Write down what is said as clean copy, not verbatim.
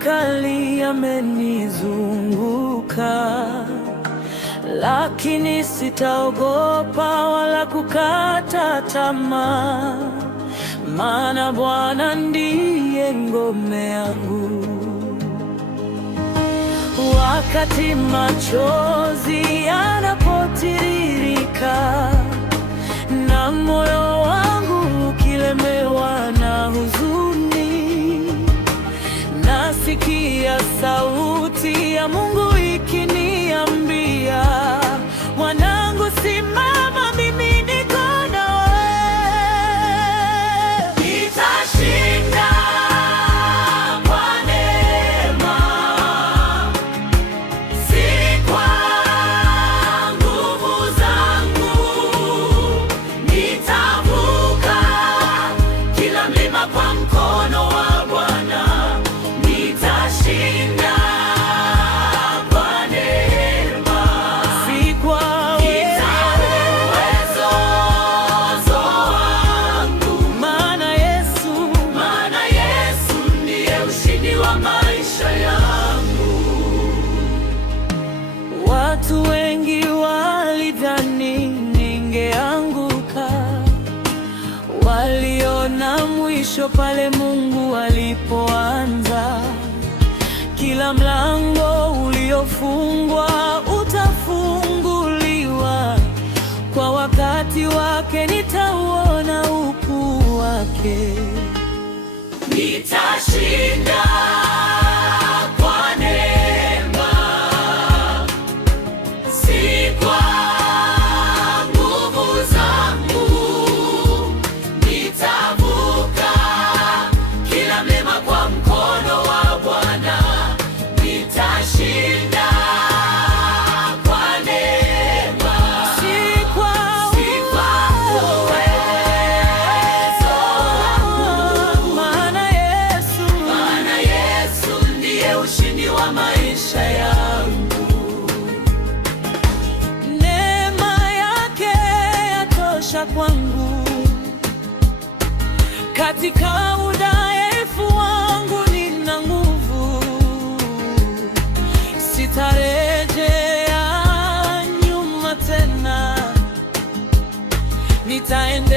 makali yamenizunguka, lakini sitaogopa wala kukata tamaa, maana Bwana ndiye ngome yangu. Wakati machozi yanapotiririka na moyo wangu ukilemewa na huzuni, nasikia sauti ya Mungu ikiniambia, mwanangu, simama, mimi niko nawe. Nitashinda kwa neema, si kwa nguvu zangu. Nitavuka kila mlima kwa mkono wa Bwana. Nitashinda kwa neema, si kwa uwezo wangu, maana Yesu ndiye ushindi wa maisha yangu. Watu wengi walidhani ningeanguka, waliona mwisho pale Mungu alipoanza. Kila mlango uliofungwa utafunguliwa, kwa wakati wake nitauona ukuu wake. Nitashinda kwa neema, si kwa nguvu zangu. Nitavuka kila mlima kwa mkono wa Bwana. Nitashinda kwa neema, si kwa uwezo wangu, maana Yesu ndiye ushindi wa maisha yangu. Neema yake yatosha kwangu, katika udhaifu wangu nina nguvu. Sitarejea nyuma tena, nitaendelea